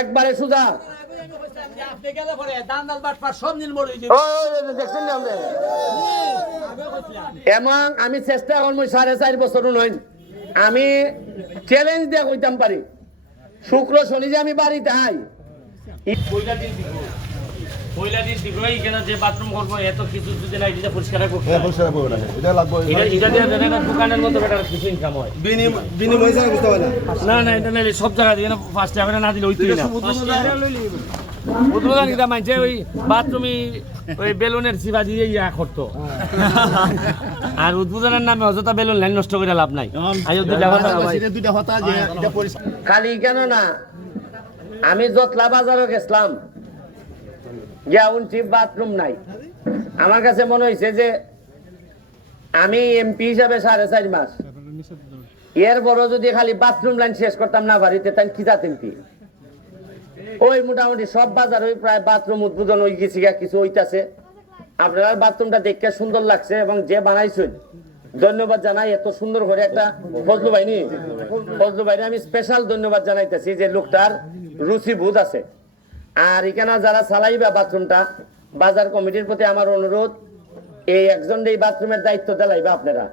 একবারে সুজা? এমন, আমি চেষ্টা করব সাড়ে চার বছর নই আমি চ্যালেঞ্জ দিয়ে কইতাম পারি। শুক্র শনি যে আমি বাড়িতে আই। যে বাথরুম করব এত কিছু যদি না এটা পরিষ্কার হ্যাঁ, পরিষ্কার না। এটা। লাগবে। এটা এটা দিয়ে দেন একটা দোকানের মতো কিছু ইনকাম হয়। বিনিম- বিনিময় বুঝতে না। না এটা সব জায়গা দিয়ে পাঁচ টাকা না দিলে ওইতুই না। উদ্বোধন। কিটা মানছে ওই বাথরুমে ওই বেলুনের চিবা দিয়ে ইয়া করতো। আর উদ্বোধনের নামে অযথা বেলুন লাইন নষ্ট করে লাভ নাই। খালি কেন না আমি জতলা বাজারও গেছিলাম গিয়া উনটি বাথরুম নাই। আমার কাছে মনে হয়েছে যে আমি এমপি হিসাবে সাড়ে চার মাস। এর বড় যদি খালি বাথরুম লাইন শেষ করতাম না বাড়িতে তাই কি যাতেন কি ওই মোটামুটি সব বাজার ওই প্রায় বাথরুম উদ্বোধন হয়ে গেছি কিছু হইতাছে। আপনারা বাথরুমটা দেখতে সুন্দর লাগছে এবং যে বানাইছেন, ধন্যবাদ জানাই, এত সুন্দর করে একটা ফজলু ভাইনি ফজলু ভাইনি আমি স্পেশাল ধন্যবাদ জানাইতেছি যে লোকটার রুচি বুধ আছে। আর এখানে যারা চালাইবা বাথরুমটা, বাজার কমিটির প্রতি আমার অনুরোধ, এই একজন এই বাথরুমের দায়িত্ব দিলাইবা আপনারা।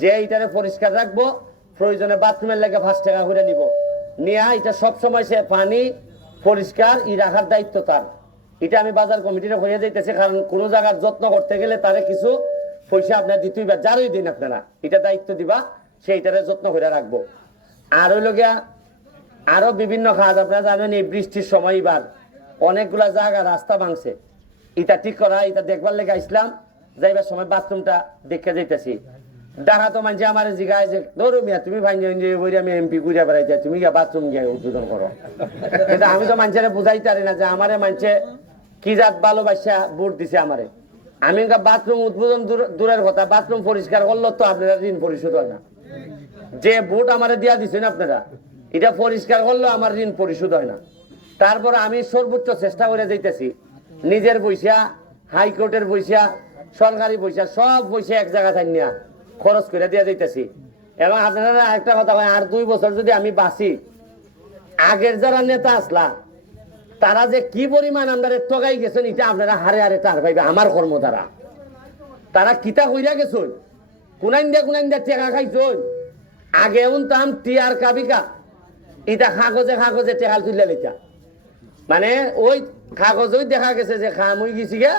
যে এইটারে পরিষ্কার রাখব, প্রয়োজনে বাথরুমের লেগে পাঁচ টাকা করে নিব। নিয়া এটা সব সময় সে পানি, পরিষ্কার, ই রাখার দায়িত্ব তার। এটা আমি বাজার কমিটিরে হয়ে যাইতেছে কারণ কোনো জায়গার যত্ন করতে গেলে তারে কিছু পয়সা আপনার দিতেই বা যারই দিন আপনারা, এটা দায়িত্ব দিবা, সেইটারে যত্ন করে রাখব। আর হইল আরও বিভিন্ন কাজ আপনারা জানেন, এই বৃষ্টির সময় এবার অনেকগুলা জায়গা রাস্তা ভাঙছে। এটা ঠিক করা, এটা দেখবার লেগে আসলাম যাইবার সময় বাথরুমটা দেখে যাইতেছি। ডাকা তো মানছে আমার জিগায় যে, ধরো মিয়া, তুমি ভাই আমি এমপি ঘুরে বেড়াইতে, তুমি বাথরুম গিয়ে উদ্বোধন করো। কিন্তু আমি তো মানুষের বুঝাইতে পারি না যে আমারে মানছে কি জাত ভালোবাসা ভোট দিছে আমারে। আমি বাথরুম উদ্বোধন দূর- দূরের কথা, বাথরুম পরিষ্কার করল তো আপনারা ঋণ পরিশোধ হয় না। যে ভোট আমারে দিয়া দিচ্ছেন আপনারা, এটা পরিষ্কার করল আমার ঋণ পরিশোধ হয় না। তারপর আমি সর্বোচ্চ চেষ্টা করে যাইতেছি। নিজের পয়সা হাইকোর্টের পয়সা, সরকারি পয়সা, সব পয়সা এক জায়গা নিয়া খরচ করে দিয়া যাইতেছি। এবং আপনারা একটা কথা হয় আর দুই বছর যদি আমি বাঁচি, আগের যারা নেতা আসলা, তারা যে কি পরিমাণ আমরা টকাই গেছেন, এটা আপনারা হারে হারে টার পাইবে আমার কর্ম দ্বারা তারা কিতা কইরা গেছন? কোনাইন দিয়া কোনাইন দিয়া টেকা খাইছন? আগে উনতাম টিয়ার কাবিকা, ইটা কাগজে কাগজে টেকা তুলে লিতা মানে ওই কাগজই দেখা গেছে যে খাম হয়ে গেছি গে,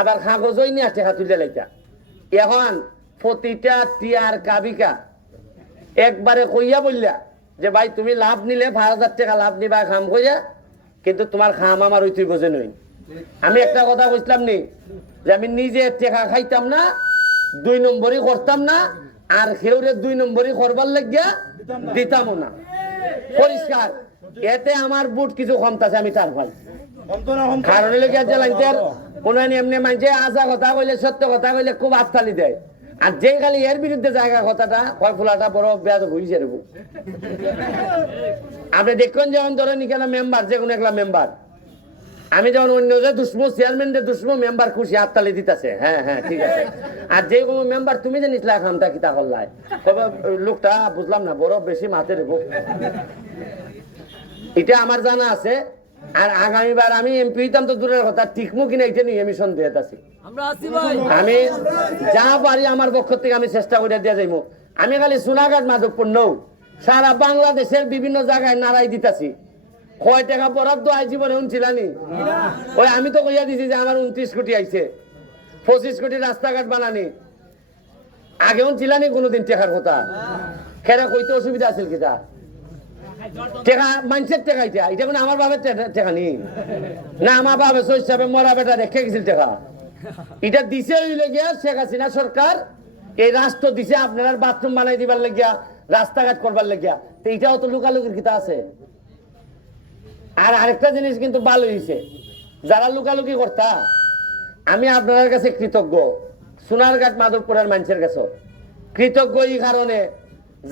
আবার কাগজই নিয়ে টেকা তুলে লাইতা। এখন প্রতিটা টিয়ার কাবিকা একবারে কইয়া বললা যে, ভাই, তুমি লাভ নিলে পাঁচ হাজার টাকা লাভ নিবা, খাম কইয়া, কিন্তু তোমার খাম আমার ওই তুই বোঝে নই। আমি একটা কথা কইছিলাম নি, যে আমি নিজে টেকা খাইতাম না, দুই নম্বরই করতাম না, আর খেউরে দুই নম্বরই করবার লাগিয়া দিতামও না। পরিষ্কার। এতে আমার বুট কিছু কমতাছে আমি তার কারণ যে লাইনটার এমনি মানছে আজা কথা কইলে সত্য কথা কইলে খুব আত্মালি দেয়। আর যে খালি এর বিরুদ্ধে জায়গা কথাটা কয় ফুলাটা বড় বেয়াদ হইছে রে আপনি দেখুন যেমন ধরেন এখানে মেম্বার যে কোনো একলা মেম্বার আমি যখন অন্য যে দুশ্ম চেয়ারম্যানদের দুশ্ম মেম্বার খুশি হাততালি দিতেছে। হ্যাঁ হ্যাঁ ঠিক আছে। আর যে কোনো মেম্বার তুমি যে জানিস খামটা কিতা করলাই তবে লোকটা বুঝলাম না বড় বেশি মাতে রেবো এটা আমার জানা আছে। আর আগামীবার আমি এমপি হইতাম তো দূরের কথা টিকমু কিনা এটা নিয়ে আমি সন্দেহ আছি। আমি যা পারি আমার পক্ষ থেকে আমি চেষ্টা করে দিয়ে যাইব আমি খালি সোনাঘাট মাধবপুর নৌ সারা বাংলাদেশের বিভিন্ন জায়গায় নাড়াই দিতাছি। কয় টাকা বরাদ্দ আই জীবনে শুনছিলানি? ওই আমি তো কইয়া দিছি যে আমার উনত্রিশ কোটি আইছে। পঁচিশ কোটি রাস্তাঘাট বানানি। আগে শুনছিলানি কোনোদিন টেকার কথা? খেরা কইতে অসুবিধা আছিল কিতা? টেকা মানুষের টেকা এটা। এটা কোনো আমার বাবার টেকা নি? না, আমার বাবা সই হিসাবে মরা বেটা রেখে গেছিল টেকা? এটা দিছে হইলে গিয়া শেখ হাসিনা সরকার, এই রাষ্ট্র দিছে আপনারা বাথরুম বানাই দিবার লাগিয়া, রাস্তাঘাট করবার লাগিয়া। তো এটাও তো লুকালুকির কিতা আছে? আর আরেকটা জিনিস কিন্তু ভালো হয়েছে যারা লুকালুকি করতা, আমি আপনার কাছে কৃতজ্ঞ। সোনারঘাট মাধবপুরের মানুষের কাছে। কৃতজ্ঞ এই কারণে,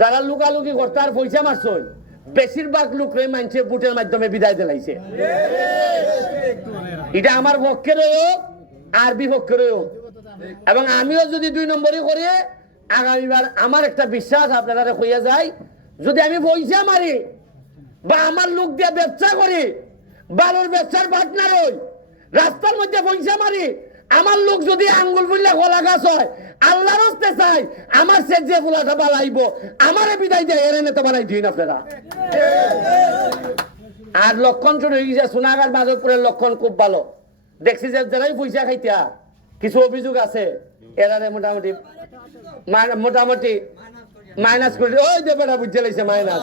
যারা লুকালুকি করতা আর পয়সা মারছই বেশিরভাগ লোকরে মানুষে বুটের মাধ্যমে বিদায় দিলাইছে। এটা আমার পক্ষের হোক আর বিপক্ষের হোক এবং আমিও যদি দুই নম্বরই করি, আগামীবার আমার একটা বিশ্বাস আপনারা হইয়া যায়, যদি আমি পয়সা মারি বা আমার লোক দিয়ে ব্যবসা করি, বালুর ব্যবসার পার্টনার হই রাস্তার মধ্যে পয়সা মারি, আমার লোক যদি আঙ্গুল বুঝলে গলা গাছ হয়, আল্লাহর হস্তে চাই, আমার সে যে ফুলাটা বালাইব, আমারে বিদায় দিয়ে, এর নেতা বানাই দিন আপনারা। আর লক্ষণ হয়ে গেছে, সোনাগার মাধবপুরের লক্ষণ খুব ভালো। দেখছি যে যারাই পয়সা খাইতা, কিছু অভিযোগ আছে, এরারে মোটামুটি মোটামুটি মাইনাস করে ওই যে বেটা বুঝতে লাগছে মাইনাস।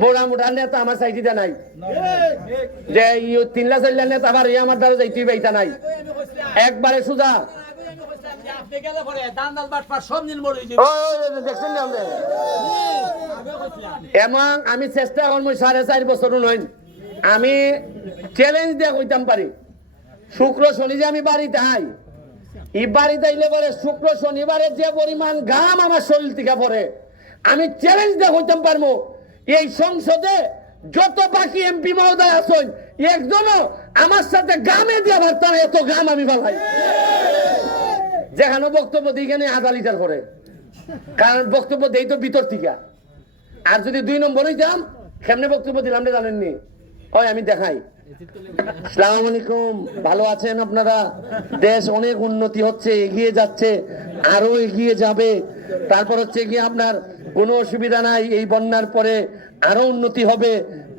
মোটা মোটা নেতা আমার সাইডিতে নাই। যে তিনলা চাইলা নেতা আবার ই আমার দ্বারা যাইতেই পাইতা নাই। একবারে সুজা? এমন আমি চেষ্টা করব সাড়ে চার বছর নইন আমি চ্যালেঞ্জ দিয়ে কইতাম পারি শুক্র শনি যে আমি বাড়িতে আই এই বাড়িতে আইলে পরে শুক্র শনিবারে যে পরিমাণ ঘাম আমার শরীর থেকে পড়ে আমি চ্যালেঞ্জ দিয়ে কইতাম পারব এই সংসদে যত বাকি এমপি মহোদয় আছেন, একজনও আমার সাথে গামে দিয়ে পারতাম এত গাম আমি পালাই যেখানে বক্তব্য দিই, এখানে আধা লিটার করে কারণ বক্তব্য দেই তো ভিতর থেকে। আর যদি দুই নম্বর হইতাম কেমনে বক্তব্য দিলাম রে জানেননি? ওই আমি দেখাই। সালাম আলাইকুম। ভালো আছেন আপনারা? দেশ অনেক উন্নতি হচ্ছে, এগিয়ে যাচ্ছে আরও এগিয়ে যাবে। তারপর হচ্ছে গিয়ে আপনার কোনো অসুবিধা নাই, এই বন্যার পরে আরও উন্নতি হবে।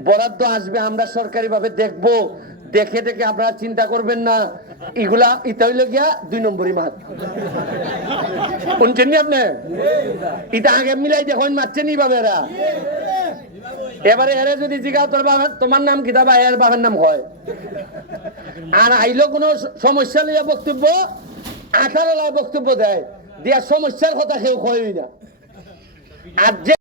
বরাদ্দ আসবে, আমরা সরকারিভাবে দেখব। দেখে দেখে আপনারা চিন্তা করবেন না। এগুলা এটা হইল গিয়া দুই নম্বরই মাছ শুনছেন আপনি? এটা আগে মিলাই দেখুন, মারছেন নি ভাবে এরা। এবারে এরে যদি জিগাও, তোর বাবা, তোমার নাম কিতা বা এর বাবার নাম হয় আর আইলো কোনো সমস্যা লইয়া বক্তব্য? আঠারো বক্তব্য দেয়। দিয়া সমস্যার কথা কেউ কয়ই না। আর যে